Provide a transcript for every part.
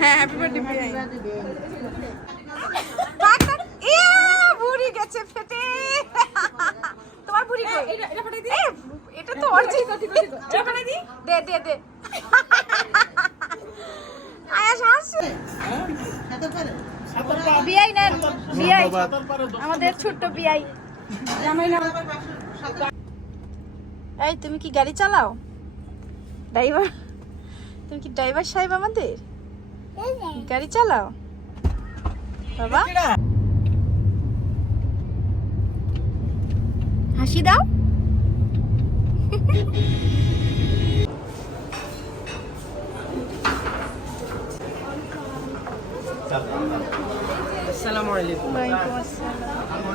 হ্যাঁ happy birthday বিয়াই। বুড়ি গেছে ফেটে। তোমার বুড়ি কই? এটা ফাটাই দি। এটা তো অরিজিনাল। এটা ফাটাই দি। দে দে দে। আয়াস হাসছে। বিয়াই নেন বিয়াই, আমাদের ছোট্ট বিয়াই। জামাই না। এই তুমি কি গাড়ি চালাও? ড্রাইভার? তুমি কি ড্রাইভার সাহেব আমাদের? গাড়ি চালাও বাবা? হাসি দাও। আসসালামু আলাইকুম। ওয়ালাইকুম আসসালাম।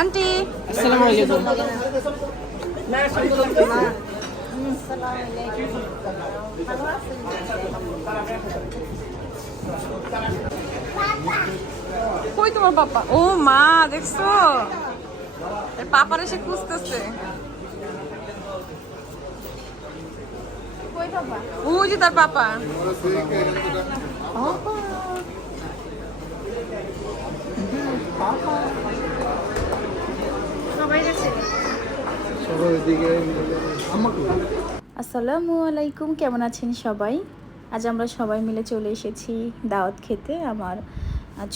আন্টি আসসালামু আলাইকুম। কই তোমার পাপা? ও মা দেখছো পাপার এসে খুঁজতেছে। কই পাপা? ওই যে তার পাপা। আসসালামু আলাইকুম, কেমন আছেন সবাই? আজ আমরা সবাই মিলে চলে এসেছি দাওয়াত খেতে। আমার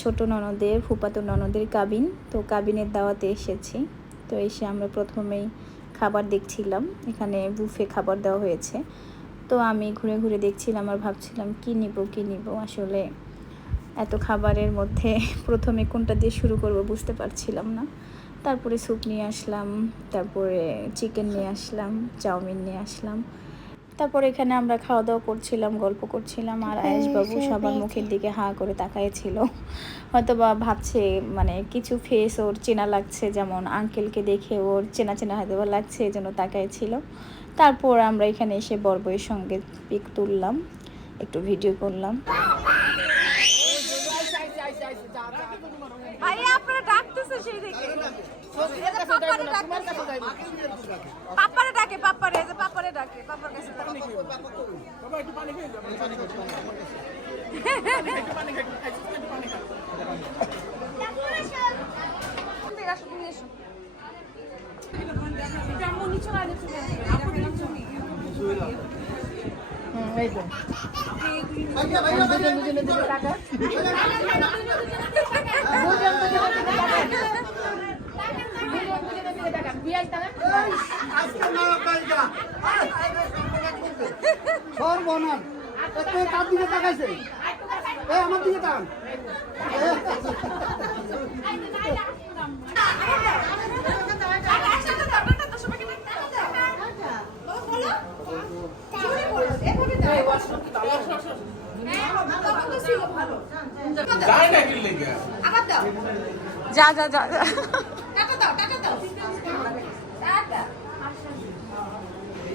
ছোট ননদের, ফুফাতো ননদের কাবিন, তো কাবিনের দাওয়াতে এসেছি। তো এসে আমরা প্রথমেই খাবার দেখছিলাম, এখানে বুফে খাবার দেওয়া হয়েছে। তো আমি ঘুরে ঘুরে দেখছিলাম আর ভাবছিলাম কি নিব। আসলে এত খাবারের মধ্যে প্রথমে কোনটা দিয়ে শুরু করব বুঝতে পারছিলাম না। তারপরে স্যুপ নিয়ে আসলাম, তারপরে চিকেন নিয়ে আসলাম, চাউমিন নিয়ে আসলাম। তারপরে এখানে আমরা খাওয়া দাওয়া করছিলাম, গল্প করছিলাম। আর আয়েশবাবু সবার মুখের দিকে হাঁ করে তাকাইছিল, হয়তো বা ভাবছে মানে কিছু ফেস ওর চেনা লাগছে, যেমন আঙ্কেলকে দেখে ওর চেনা চেনা হয়তো বা লাগছে, এই জন্য তাকাইছিল। তারপর আমরা এখানে এসে বরবইয়ের সঙ্গে পিক তুললাম, একটু ভিডিও করলাম। ভাইয়া আপনারা ডাকতেছে সেই থেকে। পাপারে ডাকে, পাপারে যে পাপারে ডাকে, পাপার কাছে যাও। বাবা একটু পানি খেয়ে যাও, পানি খাও। একটু পানি খাও, একটু পানি খাও। এই তো আমার দিকে তাকান। যা যা যা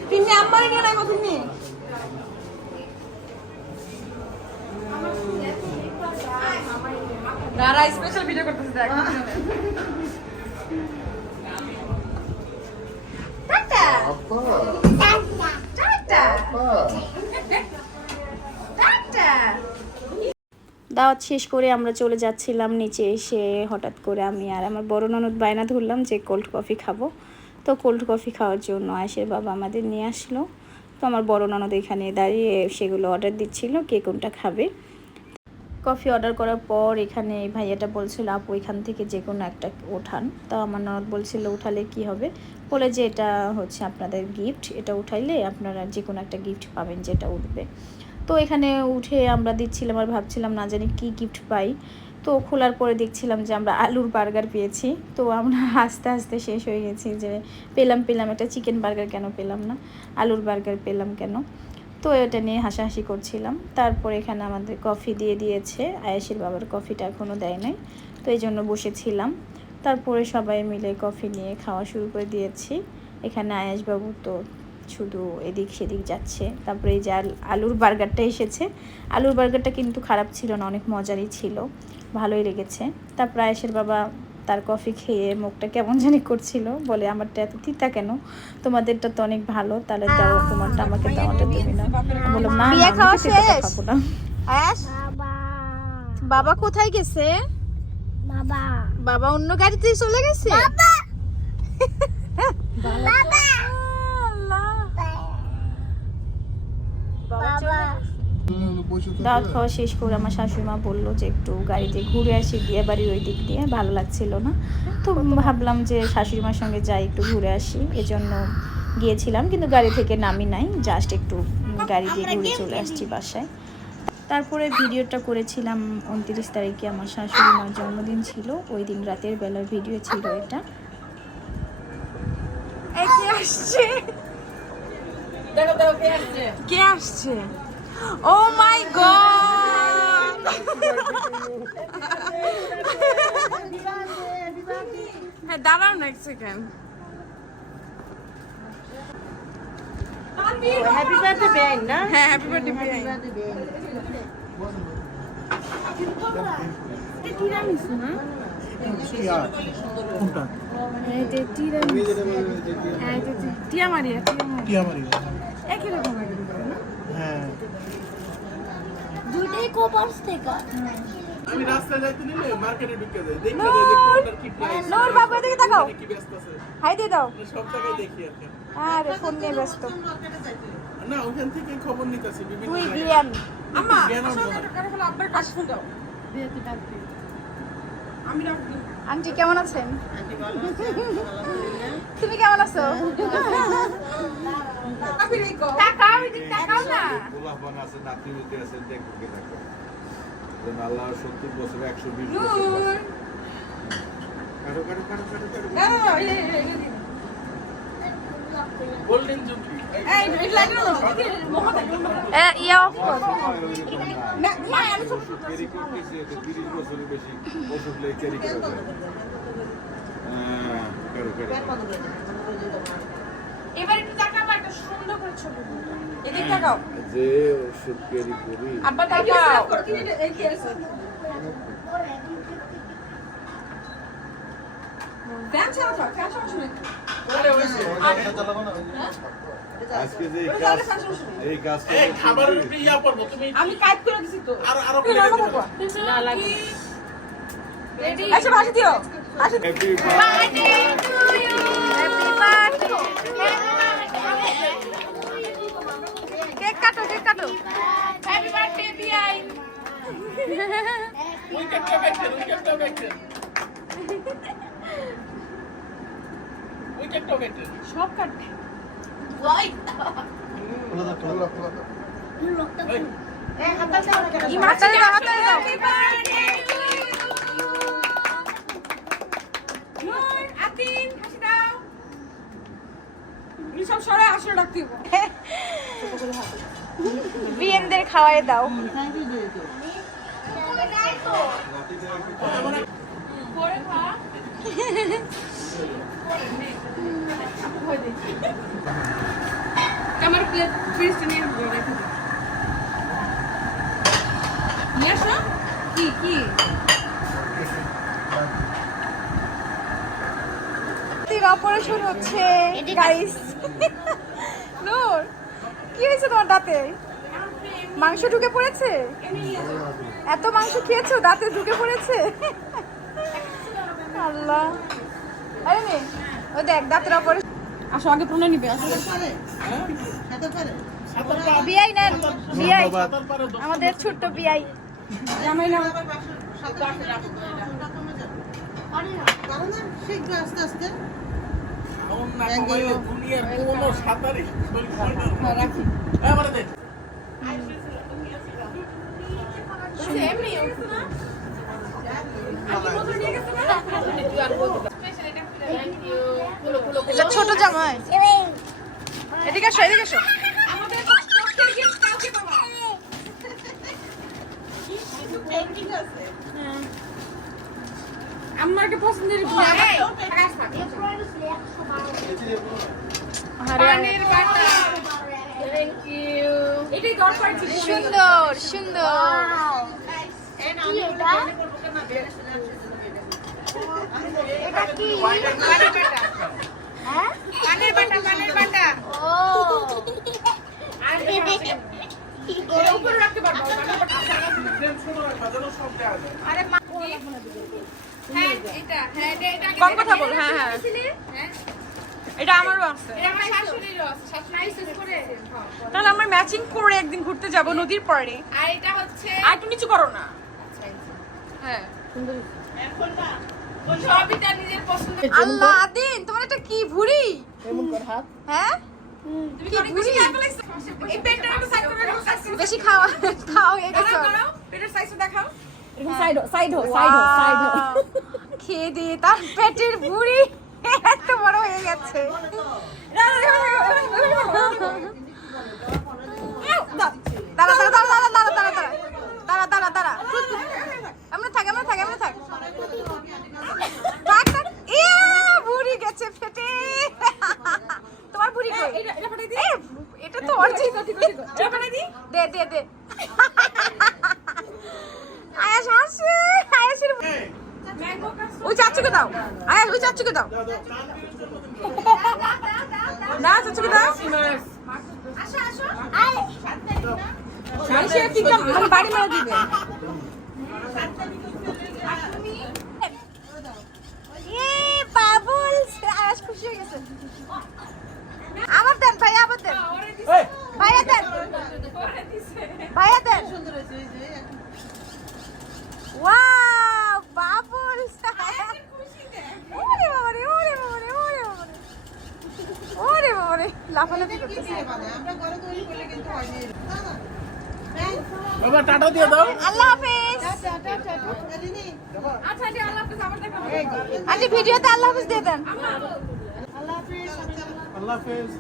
তিনি আমার নিয়ে নাই তিনি রারা স্পেশাল ভিডিও করতেছে দেখ। Tata tata tata. দাওয়াত শেষ করে আমরা চলে যাচ্ছিলাম নিচে। এসে হঠাৎ করে আমি আর আমার বড় ননদ বায়না ধরলাম যে কোল্ড কফি খাবো। তো কোল্ড কফি খাওয়ার জন্য আয়েশের বাবা আমাদের নিয়ে আসলো। তো আমার বড় ননদ এখানে দাঁড়িয়ে সেগুলো অর্ডার দিচ্ছিল, কে কোনটা খাবে। কফি অর্ডার করার পর এখানে ভাইয়াটা বলছিল আপু এখান থেকে যে কোনো একটা ওঠান। তো আমার ননদ বলছিল উঠালে কি হবে, বলে যে এটা হচ্ছে আপনাদের গিফট, এটা উঠাইলে আপনারা যে কোনো একটা গিফট পাবেন যেটা উঠবে। তো এখানে উঠে আমরা দিচ্ছিলাম আর ভাবছিলাম না জানি কি গিফট পাই। তো খোলার পরে দেখছিলাম যে আমরা আলুর বার্গার পেয়েছি। তো আমরা আস্তে আস্তে শেষ হয়ে গেছি যে পেলাম একটা চিকেন বার্গার কেন পেলাম না, আলুর বার্গার পেলাম কেন। তো এটা নিয়ে হাসাহাসি করছিলাম। তারপর এখানে আমাদের কফি দিয়ে দিয়েছে, আয়েশের বাবার কফিটা এখনও দেয় নাই, তো এই জন্য বসেছিলাম। তারপরে সবাই মিলে কফি নিয়ে খাওয়া শুরু করে দিয়েছি। এখানে আয়েশবাবু তো শুধু এদিক সেদিক যাচ্ছে। তারপরে এই যে আলুর বার্গারটা এসেছে, আলুর বার্গারটা কিন্তু খারাপ ছিল না, অনেক মজারই ছিল, ভালোই লেগেছে। তারপর আয়েশের বাবা তার কফি খেয়ে মুখটা কেমন জানি করছিল, বলে আমারটা এত তিতা কেন, তোমাদেরটা তো অনেক ভালো, তাহলে দাও তোমারটা আমাকে দাও, আমারটা তুমি না। বললাম না বিয়ে আমি খাওয়া তিতাটা শেষ? খাবো না। আয়াস বাবা কোথায় গেছে? বাবা অন্য গাড়িতে চলে গেছে। দাওয়াত খাওয়া শেষ করে আমার শাশুড়ি মা বললো যে একটু গাড়িতে ঘুরে আসি বিয়ে বাড়ির ওই দিক দিয়ে, ভালো লাগছিল না, তো ভাবলাম যে শাশুড়ি মার সঙ্গে যাই একটু ঘুরে আসি, এজন্য গিয়েছিলাম, কিন্তু গাড়ি থেকে নামি নাই, জাস্ট একটু গাড়ি দিয়ে ঘুরে চলে আসছি বাসায়। তারপরে ভিডিওটা করেছিলাম 29 তারিখে, আমার শাশুড়ি মার জন্মদিন ছিল, ওই দিন রাতের বেলার ভিডিও ছিল এটা। কে আসছে? কে আসছে? ও মাই গড! হ্যাঁ দাঁড়াও না এক সেকেন্ড। হ্যাপি বার্থডে বেআইন না? হ্যাঁ হ্যাপি বার্থডে বিয়াই। টিয়া মারিয়া একই রকম দুইটাই কোপার্স থেকে। আমি রাস্তায় যাইতে নিলে মার্কেটে ঢুকে যাই, দেখতে যাই যে কোনটার কি প্রাইস, নূর বাবু এদিকে তাকাও, কি ব্যস্ত আছে, হাই দিয়ে দাও। সব জায়গায় দেখি আর কি। আরে ফোন নিয়ে ব্যস্ত। না ওখান থেকে খবর নিতেছি বিভিন্ন তুই জায়গায়। বিয়ান আম্মা জ্ঞান অর্জন। আব্বার কাছে ফোন দাও। আমি রাখবি। আন্টি কেমন আছেন? তুমি কেমন আছো? তাকাও এদিকে, তাকাও না। পোলাপান আছে, নাতি হইতে আছে, দেখো কে দেখো। যেন আল্লাহ 70 বছর 120 বছর নূর কারো কারো কারো কারো কারো গোল্ডেন জুবলি। এই লাইট দাও। ইয়া অফ কর। না আমি সব ক্যারি করতেছে তো 30 বছরের বেশি ওষুধ লেগে ক্যারি করা যায়। কারো কারো এবার একটু তাকাও, একটা সুন্দর করে ছবি। এদিকে তাকাও। যে ওষুধ ক্যারি করি আব্বা তাকাও। এই কি আছে? ফ্যান চালাও, ফ্যান সমস্যা নেই। আজকে যে এই কাজটা এই খাবারের উপরে ইয়া পড়বো, তুমি আমি কাট করে দিছি তো। আরো করে দিতে পারো। না লাগে। রেডি? আচ্ছা বাসি দিও। আচ্ছা happy birthday to you. Happy birthday. Cake কাটো, কেক কাটো। হ্যাপি বার্থডে বিআই। উইকেটটা ব্যাকটেন, উইকেটটা ব্যাকটেন। উইকেটটা ব্যাকটেন। সব কাটবে। এই মাছটা দাও, হাতে দাও। Happy birthday to you. নূর আতিন হাসি দাও। তুমি সব সরে আসলে রাখতে হবে। বিয়েনদের খাওয়াই দাও। পরে খা। আমার প্লেট ফ্রিজ নিয়ে রেখে দাও। নিয়ে আসো। কি কি অপারেশন হচ্ছে গাইস। নূর কি হয়েছে তোমার দাঁতে? মাংস ঢুকে পড়েছে? এত মাংস খেয়েছো দাঁতে ঢুকে পড়েছে? আল্লাহ, আরে মেয়ে ওই দেখ দাঁতের অপারেশন। আসো আগে প্রণয় নিবে। বিআই নেন, বিআই আমাদের ছোট্ট বিআই জামাই না। না কমাইলে দুনিয়ার কোনো সাঁতারই শরীর হয় না। রাখি এবারে দে। এটা ছোট জামাই। এদিকে আসো, এদিকে আসো। আমাদের পক্ষের গিফট কাউকে পাবা। আমাকে পছন্দের পানির বাটা। Thank you. এটাই দরকার ছিল। সুন্দর সুন্দর। এটা কি হ্যাঁ পানের বাটা ও উপরে রাখতে পারবো আরে মা হ্যাঁ এটা কম কথা বল, হ্যাঁ হ্যাঁ এটা আমারও আছে। এটা আমার শাশুড়িরও আছে, শাশুড়ি ইউজ করে তাহলে আমরা ম্যাচিং করে একদিন ঘুরতে যাব নদীর পাড়ে। আর এটা হচ্ছে আর একটু নিচু করো না। হ্যাঁ সবই তার নিজের পছন্দ। আল্লাহ আদিন তোমার এটা কি ভুড়ি? হ্যাঁ তুমি কি বেশি খেয়ে ফেলেছো? এই পেটটা একটু সাইড করে রাখো, বেশি খাওয়া খাও এই গেছো। দাঁড়াও, পেটের সাইজটা দেখাও। Wow! খেয়ে দিয়ে তার পেটের ভুড়ি এত বড় হয়ে গেছে। দাঁড়া দাঁড়া দাঁড়া দাঁড়া দাঁড়া দাঁড়া দাঁড়া দাঁড়া দাঁড়া এমন থাক এমন থাক এমন থাক থাক থাক। ইয়া ভুড়ি গেছে ফেটে। তোমার ভুড়ি কই? এটা তো অরিজিনাল। এটা ফাটাই দি। দে দে দে। আয়াস হাসে আয়াসের ওই চাচুকে দাও। আয়াস ওই চাচুকে দাও। না চাচুকে দাও। আসো আসো সে ঠিক মানে বাড়ি মেরে দিবে। এ বাবুল আয়াস খুশি হয়ে গেছে। আবার দেন ভাইয়া আবার দেন। ভাইয়া দেন ভাইয়া দেন। ওয়াও বাবুল ওরে বাবারে ওরে বাবারে ওরে বাবারে ওরে বাবারে লাফালাফি করতেছে। বাবা টাটা দিয়ে দাও। আল্লাহ হাফেজ। আচ্ছা আচ্ছা আল্লাহ হাফেজ, আবার দেখা হবে। আন্টি ভিডিওতে আল্লাহ হাফেজ দিয়ে দেন। আল্লাহ হাফেজ।